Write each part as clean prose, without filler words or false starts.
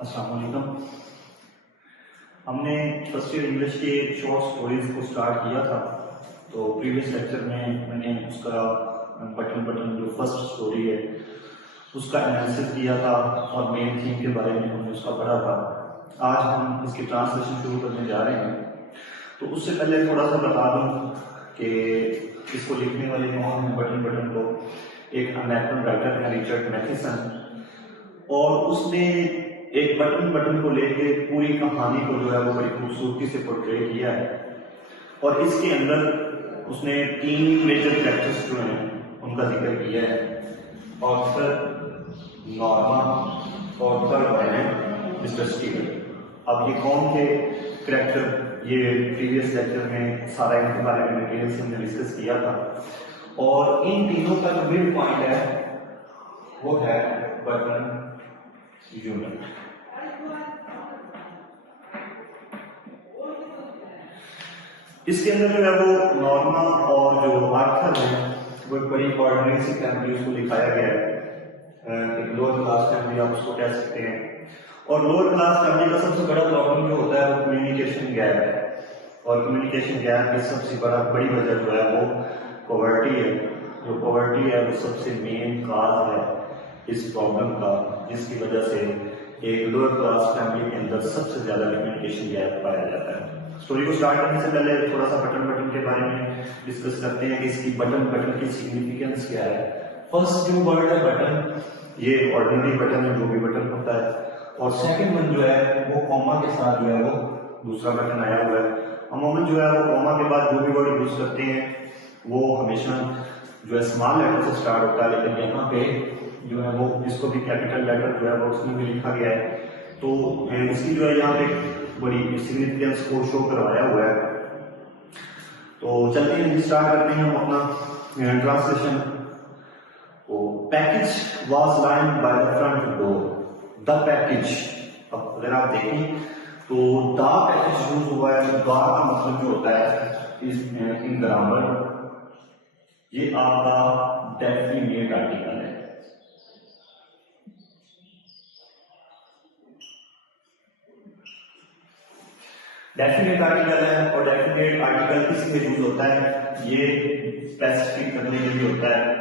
अस्सलाम वालेकुम। हमने फर्स्ट ईयर इंग्लिश के शॉर्ट स्टोरीज को स्टार्ट किया था। तो प्रीवियस लेक्चर में मैंने उसका बटन बटन जो फर्स्ट स्टोरी है उसका एनालिसिस किया था और मेन थीम के बारे में हमने उसका पढ़ा था। आज हम इसकी ट्रांसलेशन शुरू करने जा रहे हैं। तो उससे पहले थोड़ा सा बता दूं कि इसको लिखने वाले कौन है बटन बटन को। एक अमेरिकन राइटर है रिचर्ड मैथिसन, और उसने एक बटन बटन को लेके पूरी कहानी को जो है वो बड़ी खूबसूरती से पोर्ट्रे किया है। और इसके अंदर उसने 3 मेजर कैरेक्टर्स जो हैं उनका जिक्र किया है। ऑर्थर, नॉर्मा और थर्ड है मिस्टर स्टीवन। अब ये कौन थे कैरेक्टर, ये प्रीवियस लेक्चर में सारा इनके बारे में डिटेल से हमने डिस्कस किया था। और इन तीनों का जो मिड पॉइंट है वो है बटन यूनिट। इसके अंदर जो है वो नॉर्मा और जो आर्थर है वो एक बड़ी ऑर्डिनरी सी फैमिली उसको दिखाया गया है। एक लोअर क्लास फैमिली आप उसको कह सकते हैं। और लोअर क्लास फैमिली का सबसे बड़ा प्रॉब्लम जो होता है वो कम्युनिकेशन गैप है। और कम्युनिकेशन गैप की सबसे बड़ी वजह जो है वो पॉवर्टी है। जो पॉवर्टी है वो सबसे मेन काज है इस प्रॉब्लम का, जिसकी वजह से एक लोअर क्लास फैमिली के अंदर सबसे ज्यादा कम्युनिकेशन गैप पाया जाता है। स्टोरी को स्टार्ट करने से पहले थोड़ा सा बटन बटन के बारे में डिस्कस करते हैं कि इसकी बटन बटन की सिग्निफिकेंस क्या है। फर्स्ट जो वर्ड है बटन, ये ऑर्डिनरी बटन है जो भी बटन होता है। और सेकंड वन जो है वो कॉमा के साथ जो है वो दूसरा बटन आया हुआ है। अमूमन जो है वो कॉमा के बाद जो भी वर्ड यूज करते हैं वो हमेशा जो है स्मॉल लेटर से स्टार्ट होता है, लेकिन यहाँ पे जो है वो इसको भी कैपिटल लेटर जो है वो उसमें भी लिखा गया है। तो इसकी जो है यहाँ पे बड़ी सिग्निफिकेंस को शो करवाया हुआ है। तो चलते हैं, स्टार्ट करते हैं हम अपना ट्रांसलेशन। तो package was lying by the front door. The package, अब अगर आप देखें तो द पैकेज यूज हुआ है। द का मतलब जो होता है इन ग्रामर ये आपका डेफिनेट आर्टिकल है। डेफिनेट आर्टिकल है और डेफिनेट आर्टिकल किस लिए यूज होता है, ये स्पेसिफिक करने के लिए होता है।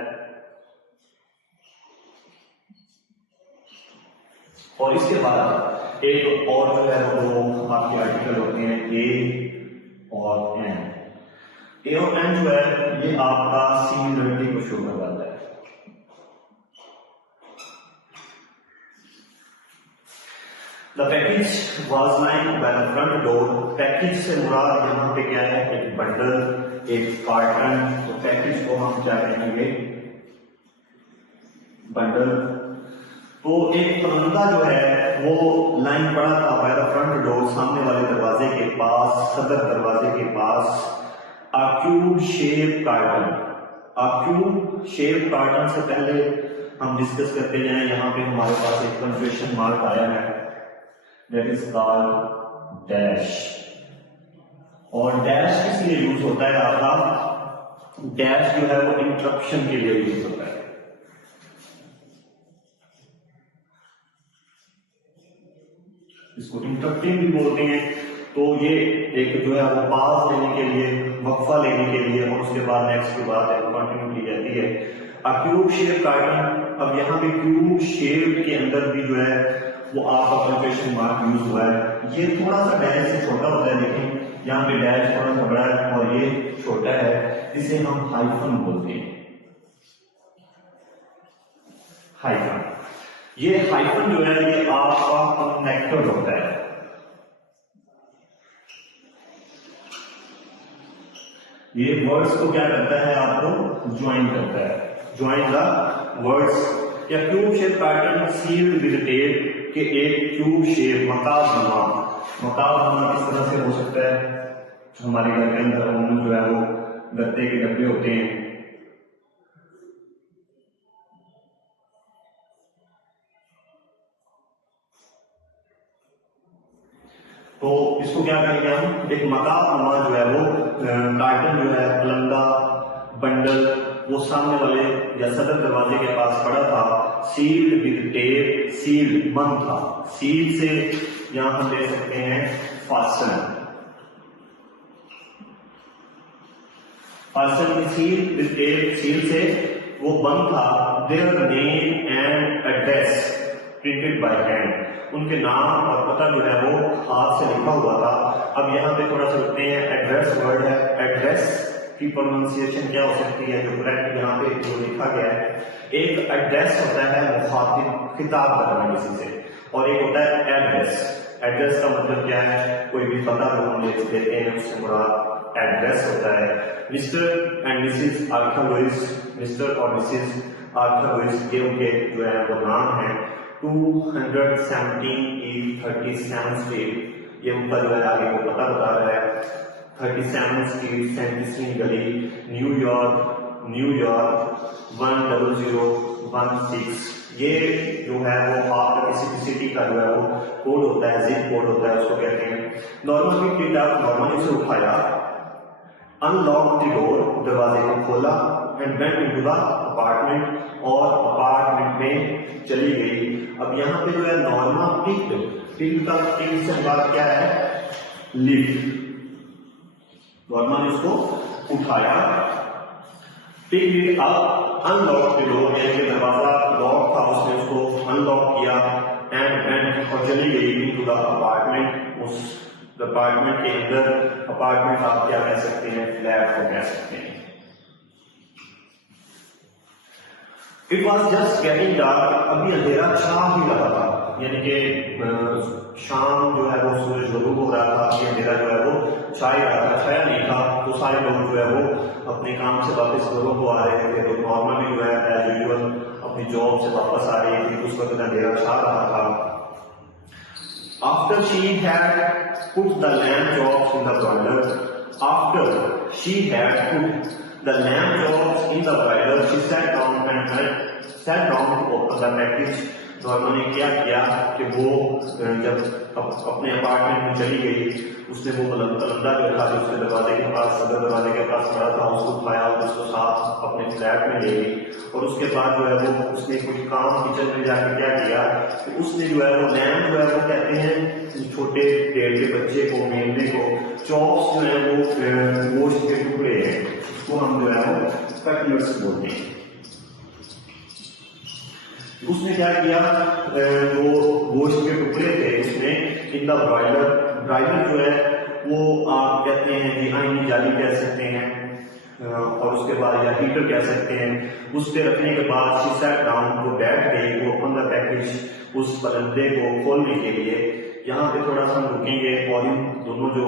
और इसके बाद एक और जो है वो आपके आर्टिकल होते हैं ए और एन। ए और एन जो है ये आपका सिमिलरिटी को शो करवाता है। The package was lying by the front door. Package से मुराद यहाँ पे क्या है, एक बंडल, एक कार्टन। तो पैकेज को हम क्या कहेंगे, बंडल। तो एक परिंदा जो है वो लाइन पड़ा था बाय द फ्रंट डोर, सामने वाले दरवाजे के पास, सदर दरवाजे के पास। A cube shape carton. A cube shape carton से पहले हम डिस्कस करते जाएं, यहाँ पे हमारे पास एक पंक्चुएशन मार्क आया है, that is called dash। और डैश किस लिए यूज होता है आपका, डैश जो है वो इंटरप्शन के लिए यूज होता है। इसको इंटरप्टिंग भी बोलते हैं। तो ये एक जो है वो पास लेने के लिए, वक्फा लेने के लिए, और उसके बाद नेक्स्ट के बाद कंटिन्यू की जाती है। अब क्यूब शेप कार्टन, अब यहाँ पे क्यूब शेप के अंदर भी जो है वो आपका पंक्चुएशन मार्क यूज हुआ है। ये थोड़ा सा डैश से छोटा होता है, लेकिन यहाँ पे डैश थोड़ा सा बड़ा है और ये छोटा है, इसे हम हाइफन बोलते हैं। हाइफन, ये हाइफन जो है ये आपका कनेक्टर होता है। ये वर्ड्स को क्या करता है, आपको ज्वाइन करता है। Join the words. या cube shape pattern sealed with tape के एक क्यूब शेप मकाबनुमा। मकाबनुमा किस तरह से हो सकता है, हमारे घर के अंदर जो है वो गत्ते के डब्बे होते हैं। तो इसको क्या करेंगे हम, एक मकाबनुमा जो है वो कार्टन जो है, पलंगा, बंडल, वो सामने वाले या सदर दरवाजे के पास पड़ा था। सील्ड विद टेप, सील बंद था, सील से यहां हम ले सकते हैं फास्टन, फास्टन की सील से वो बंद था। Their name and address printed by hand, उनके नाम और पता जो है वो हाथ से लिखा हुआ था। अब यहाँ पे थोड़ा सा देखते हैं, एड्रेस वर्ड है, एड्रेस की प्रोनाउंसिएशन क्या हो सकती है, जो करेक्ट यहाँ पे जो लिखा गया है। एक एड्रेस होता है मुखातिब खिताब करना किसी से, और एक होता है एड्रेस। एड्रेस का मतलब क्या है, कोई भी पता जो हम लिख देते हैं उससे मुराद एड्रेस होता है। Mr and Mrs Arthur Lewis, Mr और मिसेस आर्थर लुइस ये उनके जो है वो नाम है। 217 ईस्ट 37 स्ट्रीट, ये उनका जो है आगे वो पता बता रहा है। 37 स्ट्रीट 73 गली, न्यूयॉर्क 10016। ये जो है वो आपका किसी भी सिटी का जो है वो कोड होता है, जिप कोड होता है, उसको कहते हैं। नॉर्मली पिक्ड अप, नॉर्मली उसे उठाया, अनलॉक द डोर, दरवाजे को खोला, and went into the apartment, और अपार्टमेंट में चली गई। अब यहाँ पे जो है नॉर्मा पिक्ड का पिक से बात क्या है, लिफ्ट। नॉर्मा ने उसको उठाया, pick it up, unlock the door, यानी कि दरवाजा लॉक था, उसने उसको अनलॉक किया, एंड वेंट, और चली गई इनटू द अपार्टमेंट, उस अपार्टमेंट के अंदर। अपार्टमेंट आप क्या कह सकते हैं, फ्लैट को कह सकते हैं। It was just getting dark, अभी अंधेरा छा ही रहा था, यानी कि शाम जो है वो सूरज गुरूब हो रहा था, अभी अंधेरा जो है वो छा ही रहा था, छाया नहीं था। तो सारे लोग जो है वो अपने काम से वापस घरों को आ रहे थे, तो नॉर्मली जो है एज यूजुअल अपनी जॉब से वापस आ रही थी, उस वक्त अंधेरा छा रहा था। After she had put the lamp jobs in the boiler, after she had put the lamp jobs in the boiler, she sat down to open the package. तो उन्होंने क्या किया कि वो जब अपने अपार्टमेंट में चली गई, उसने वो बलंदा जो था उसके दरवाजे के पास, सदर दरवाजे के पास खड़ा था, उसको उठाया और उसको साथ अपने फ्लैट में ले गई। और उसके बाद जो है वो उसने कुछ काम किचन में जाकर क्या किया कि उसने जो है वो लैम्प जो है वो कहते हैं छोटे पेड़ के बच्चे को, मेंढे को, चॉप्स जो है वो गोश्त के टुकड़े हैं, उसको हम जो है वो कटलेट्स बोलते हैं। उसने क्या किया, जो गोश्त के टुकड़े थे उसने इन द ब्राइलर जो है वो आप कहते हैं रिहाइनी जाली कह सकते हैं, और उसके बाद या हीटर कह सकते हैं, उसके रखने के बाद शी सैट डाउन, वो बैठ गई, वो ओपन द पैकेज, उस परंदे को खोलने के लिए। यहाँ पे थोड़ा सा हम रुकेंगे और इन दोनों जो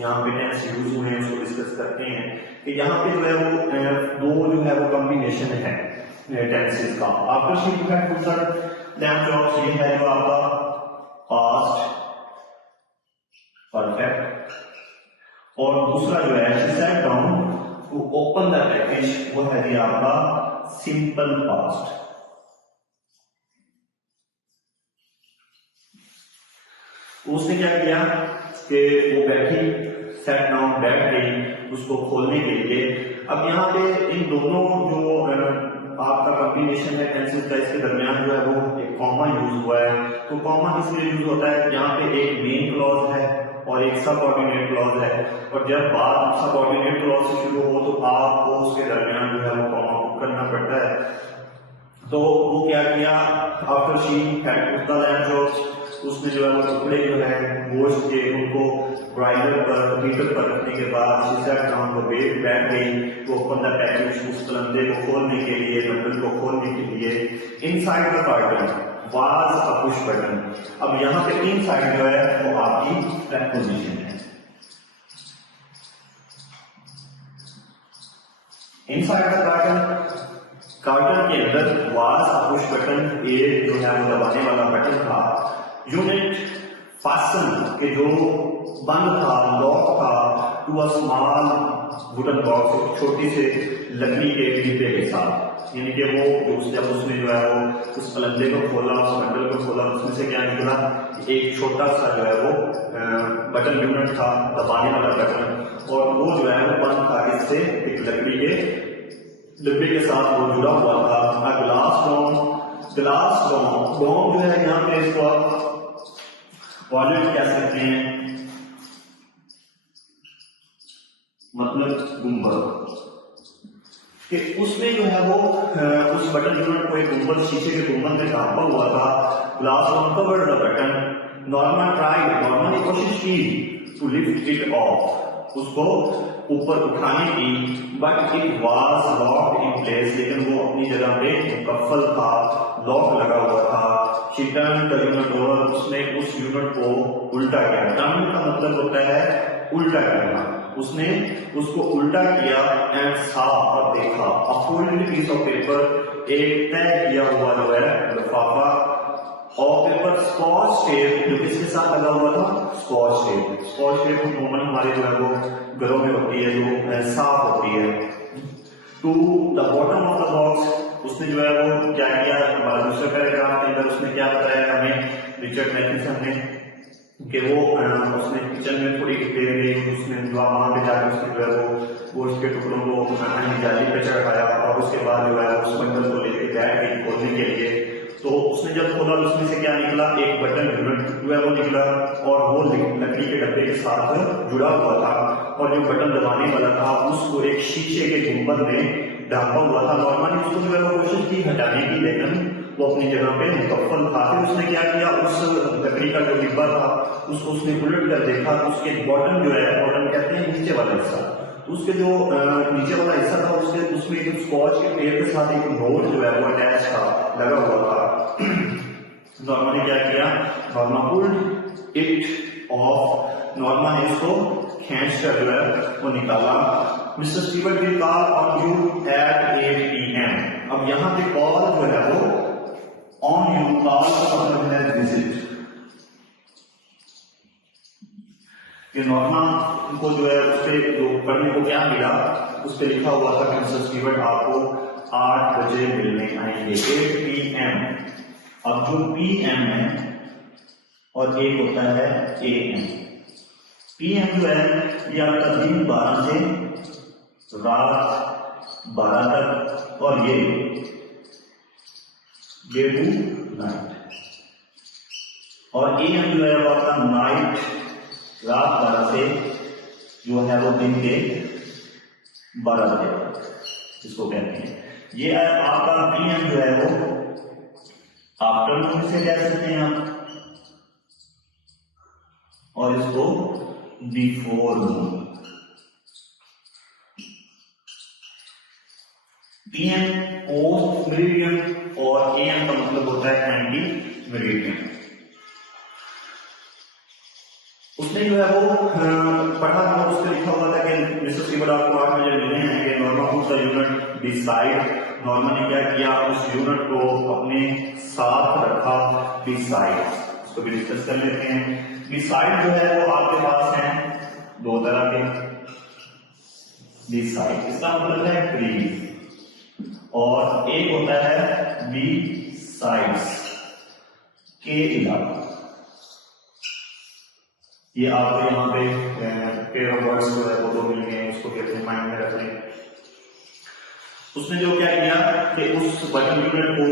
यहाँ पे टेंस यूज हुए हैं उसको डिस्कस करते हैं कि यहाँ पे जो है वो दो जो है वो कॉम्बिनेशन है टेंसेस का। After she had put the lamp jobs, ये है जो आपका पास्ट परफेक्ट, और दूसरा जो है she sat down to open the package, वो है जी आपका सिंपल पास्ट। उसने क्या किया कि वो बैठी, सेट डाउन, बैठ गई उसको खोलने के लिए। अब यहाँ पे इन दोनों जो आपका कॉम्बिनेशन है टेंसेस का, इसके दरमियान जो है वो एक कॉमा यूज हुआ है। तो कॉमा इसलिए यूज होता है, यहाँ पे एक मेन क्लॉज है और एक सबऑर्डिनेट क्लॉज है, और जब बात सबऑर्डिनेट क्लॉज से शुरू हो तो आपको उसके दरमियान जो है वो कॉमा पुट करना पड़ता है। तो वो क्या किया, after she had put the lamp jobs, उसने जो है वो टुकड़े जो है गोश्त के उनको ब्राइलर पर, हीटर पर रखने के बाद शी सैट डाउन, वो बैठ गई, वो ओपन द पैकेज, उस परंदे को खोलने के लिए, बंडल को खोलने के लिए। Inside the carton was a push button. अब यहाँ पे इनसाइड जो है वो आपकी प्रेपोजिशन है। इनसाइड द कार्टन के अंदर वाज अ पुश बटन, एक जो है वो दबाने वाला बटन था। यूनिट फास्टन के जो बंद था, लॉक था, to a small wooden box, छोटी से लकड़ी के डिब्बे के साथ, यानी कि वो जब उसने जो है वो उस पलंदे को खोला, उस बंडल को खोला, उसमें से क्या निकला, एक छोटा सा जो है वो बटन यूनिट था, दबाने वाला बटन, और वो जो है वो बंद था इससे एक लकड़ी के डिब्बे के साथ वो जुड़ा हुआ था। A glass dome glass dome, डोम जो है यहाँ पे इसको आप वॉलेट कह सकते हैं, मतलब गुंबद कि उसमें जो है वो उस बटन यूनिट को एक गुंबद, शीशे के गुंबद में ढांपा हुआ था। Glass dome covered the button, Norma ने कोशिश की टू लिफ्ट इट ऑफ, उसको ऊपर उठाने की, but it was locked in place, लेकिन वो अपनी जगह पे मुकफ्फल था, लॉक लगा हुआ था। She turn the unit over, उसने उस यूनिट को उल्टा किया। टर्न का मतलब होता है उल्टा करना, उसने उसको उल्टा किया एंड सा, और देखा अ फोल्डेड पीस ऑफ पेपर, एक तय किया हुआ जो है लिफाफा और पेपर स्कॉच टेप, जो किसके साथ लगा हुआ था, स्कॉच टेप। स्कॉच टेप अमूमन हमारे जो है वो घरों में होती है, जो साफ होती है। To the bottom of the box, उसने जो है वो क्या किया, हमारा दूसरे पैराग्राफ के अंदर उसने क्या बताया हमें, रिचर्ड मैथिसन ने, कि वो उसने किचन में थोड़ी देर गई, उसने वहां पे जाकर उसने जो है वो गोश्त के टुकड़ों को जाली पे चढ़ाया और उसके बाद जो है उस बंडल को लेके बैठ गई खोलने के लिए। तो उसने जब खोला तो उसमें से क्या निकला, एक बटन यूनिट जो है वो निकला, और वो लकड़ी के डब्बे के साथ जुड़ा हुआ था, और जो बटन दबाने वाला था उसको एक शीशे के गुंबद में ढांपा हुआ था। नॉर्मली उसको जो है वो कोशिश की हटाने की, लेकिन वो अपनी जगह पे मुकफ्फल था। फिर उसने क्या किया, उस लकड़ी का जो डिब्बा था उसको उसने उलट कर देखा, तो उसके बॉटम जो है, बॉटम कहते हैं नीचे वाला हिस्सा, उसके जो नीचे वाला हिस्सा था उसके उसमें एक स्कॉच के पेड़ के साथ एक नोट जो है वो अटैच था, लगा हुआ था। नॉर्मा ने क्या किया, Norma pulled it off, Norma ने इसको खींच कर जो है वो निकाला। Mr Stewart will call on you at 8 PM। अब यहाँ पे कॉल जो है वो ऑन यू, कॉल का मतलब है विजिट। ये नॉर्मा को जो है उसपे जो पढ़ने को क्या मिला, उस पर लिखा हुआ था कि मिस्टर स्टीवर्ट आपको 8 बजे मिलने आएंगे, 8 PM। अब जो PM है और एक होता है AM। PM जो है ये आपका दिन 12 से रात 12 तक, और ये डे टू नाइट, और AM जो है वो आपका नाइट, रात 12 से जो है वो दिन के 12 बजे इसको कहते हैं। ये आपका PM जो है वो आफ्टरनून से कह सकते हैं आप, और इसको बिफोर नून। PM पोस्ट मेरिडियन, और AM का मतलब होता है एंटी मेरिडियन। उसने जो है वो पढ़ा था, उस पर लिखा हुआ था कि मिस्टर स्टीवर्ट आपको 8 बजे मिलने आएंगे। Norma put the unit beside, Norma ने क्या किया, उस यूनिट को अपने साथ रखा बिसाइड। इसको भी डिस्कस कर लेते हैं। बिसाइड जो है वो आपके पास है दो तरह के, बिसाइड इसका मतलब है करीब, और एक होता है बिसाइड्स, के अलावा। ये आपको यहाँ पे पेयर ऑफ वर्ड्स जो है वो दो मिल गए, उसको भी अपने माइंड में रख लें। उसने जो क्या किया कि उस बटन यूनिट को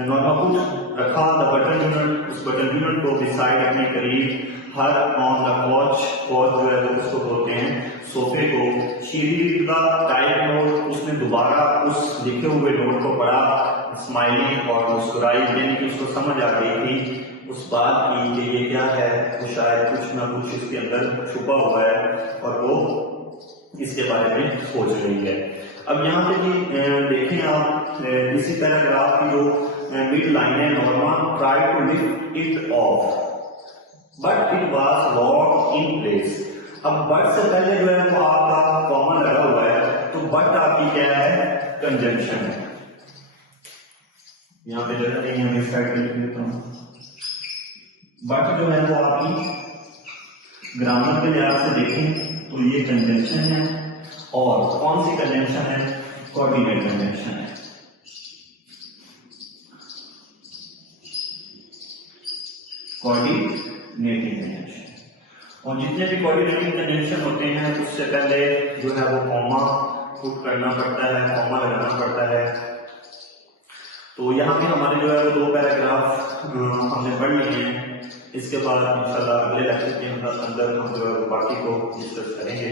नॉर्मा पुट रखा, द बटन यूनिट, उस बटन यूनिट को बिसाइड अपने करीब, हर ऑन द कॉच, कॉच जो है वो उसको बोलते हैं सोफे को। She read the type note, उसने दोबारा उस लिखे हुए नोट को पढ़ा, स्माइलिंग, और मुस्कुराई, यानी कि उसको समझ आ गई थी उस बात की कि ये क्या है, वो शायद कुछ ना कुछ इसके अंदर छुपा हुआ है और वो इसके बारे में सोच रही है। अब यहाँ पे भी देखें आप, इसी पैराग्राफ की जो मिड लाइन है, Norma try to lift it off but it was locked in place. अब बट से पहले जो है वो आपका कॉमन लगा हुआ है, तो बट आपकी क्या है, कंजंक्शन है। यहाँ पे जगह नहीं है, इस साइड लिख देता हूँ। बट जो है वो आपकी ग्रामर के लिहाज से देखें तो ये कंजंक्शन है, और कौन सी कंजंक्शन है, कोऑर्डिनेट कंजंक्शन है। कोऑर्डिनेटिंग कंजंक्शन, और जितने भी कोऑर्डिनेटिंग कंजंक्शन होते हैं उससे पहले जो है वो कॉमा पुट करना पड़ता है, कॉमा लगाना पड़ता है। यहाँ पे हमारे जो है वो 2 पैराग्राफ हमने पढ़ लिए हैं। इसके बाद इंशाल्लाह अगले लेक्चर के अंदर हम जो है वो बाकी को डिस्कस करेंगे।